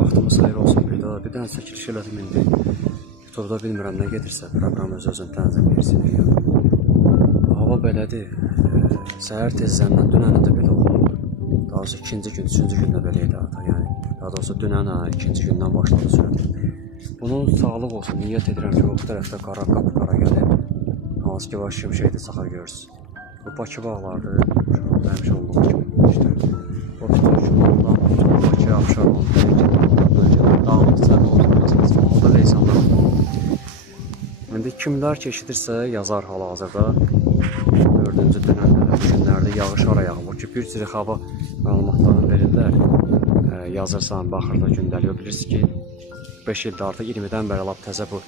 Vaxtımız xeyir olsun bir daha. Bir dənə çəkiliş elədim indi. YouTube'da bilmirəm nə gedirsə, proqram özünü tənzim versin. Hava belədir. Səhər tezdən dünəni də belə oldu. Daha doğrusu ikinci gün, üçüncü gündə belə idi artıq. Yəni daha doğrusu dünən ikinci gündən başladı sürət. Bunun sağlıq olsun. Niyyət edirəm ki, bu tərəfdə qara qapı-qara gəlib. Hansı ki var şimşəkdir, çaxar görürsünüz. Bu Bakı bağlardır. Şurada həmişə olduğu kimi işte. O bütün hükümandan bütün Bakı, Abşeron, bölgələr dağlıqca olmaz. Onu da leysanlar. İndi kimlər ki eşidirsə yazar hal-hazırda 4-cü dönəmdə bu günlərdə yağış hara yağmur ki, bir sürü hava məlumatlarını verirlər. Yazırsan, baxırda gündəlik bilirsiniz ki 5 ildə artıq 20-dən bəri lap təzə bu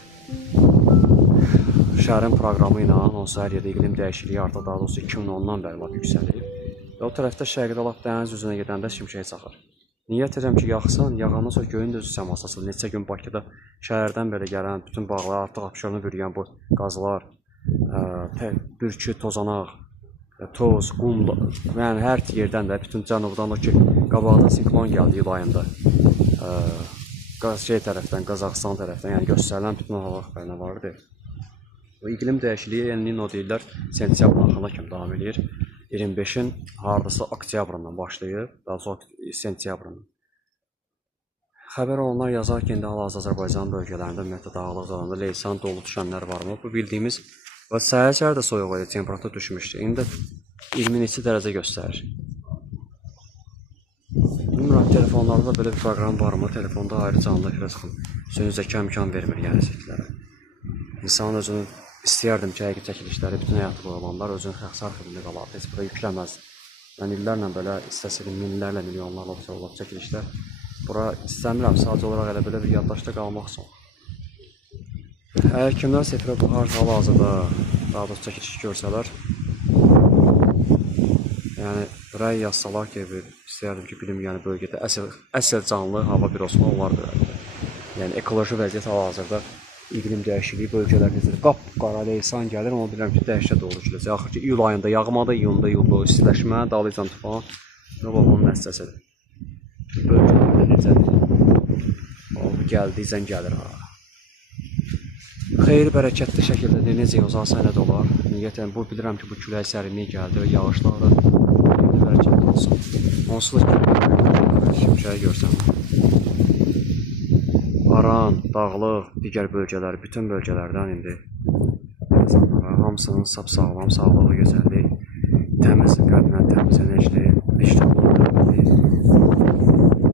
şəhərin proqramı ilə onsuz hər yerdə iqlim dəyişikliyi artıq daha doğrusu 2010-dan bəri lap yüksəlib. Və o tərəfdə şərqdə lap dəniz üzünə gedəndə şimşək çaxır. Niyyət edirəm ki, yaxsan, yağandan sonra göyün də özü səması asılır. Neçə gün Bakıda şəhərdən belə gələn bütün bağlar, artıq Abşeronu bürüyən bu qazlar, bürkü, tozanaq, toz, qum, yəni hər yerdən də, bütün cənubdan o ki, qabağda siklon gəldi yıl ayında. Tərəfdən, Qazaxıstan tərəfdən, yəni göstərilən bütün hava xəbərinə vardı. Bu iqlim dəyişikliyi, yəni o deyirlər, sentyabrın axırına kimi davam edir. 25-in hardasa oktyabrından başlayıb, daha sonra sentyabrından. Xəbər olanlar yazar ki, indi hal-hazırda Azərbaycan bölgələrində, ümumiyyətlə dağlıq zalanda leysan dolu düşənlər varmı? Bu bildiyimiz və səhər-səhər də soyuq idi, temperatur düşmüşdü. İndi 20 neçə dərəcə göstərir. Bilmirəm, telefonlarda belə bir proqram varmı? Telefonda ayrı canlı efirə çıxın. Sözün zəka imkan vermir yəni seçkilərə. İnsanın özünü istəyərdim ki, həqiqi çəkilişləri, bütün həyatı olanlar özünün şəxsi arxivində qalardı. Heç bura yükləməz. Mən illərlə belə istəsədim, minlərlə, milyonlarla olub çəkilişlər. Bura istəmirəm, sadəcə olaraq elə belə bir yaddaşda qalmaq üçün. Əgər kimlər efirə baxar, hal-hazırda daha doğrusu çəkiliş görsələr, yəni rəy yazsalar ki, istəyərdim ki, bilim yəni bölgədə əsl canlı hava bürosuna onlar verərdi. Yəni ekoloji vəziyyət hal-hazırda iqlim dəyişikliyi bölgələrində qap-qara leysan gəlir, onu bilirəm ki, dəhşət olur ki, axır ki, iyul ayında yağmadı, iyunda istiləşmə, dağlıcan tufan, onun nəticəsidir. Bölgələrdə necədir? O, gəldiyəcən gəlir ha. Xeyir, bərəkətli şəkildə necə yozal sənəd olar. Niyyətən, bu bilirəm ki, bu külək sərinliyi gəldi və yağışlar da bərəkətli olsun. Onsuz da şimşəyi görsəm. Aran, Dağlıq, digər bölgələr, bütün bölgələrdən indi insanlara hamısının sağlam, sağlıqlı, gözəllik, təmiz qəlblə təmiz enerjili, vicdanlı,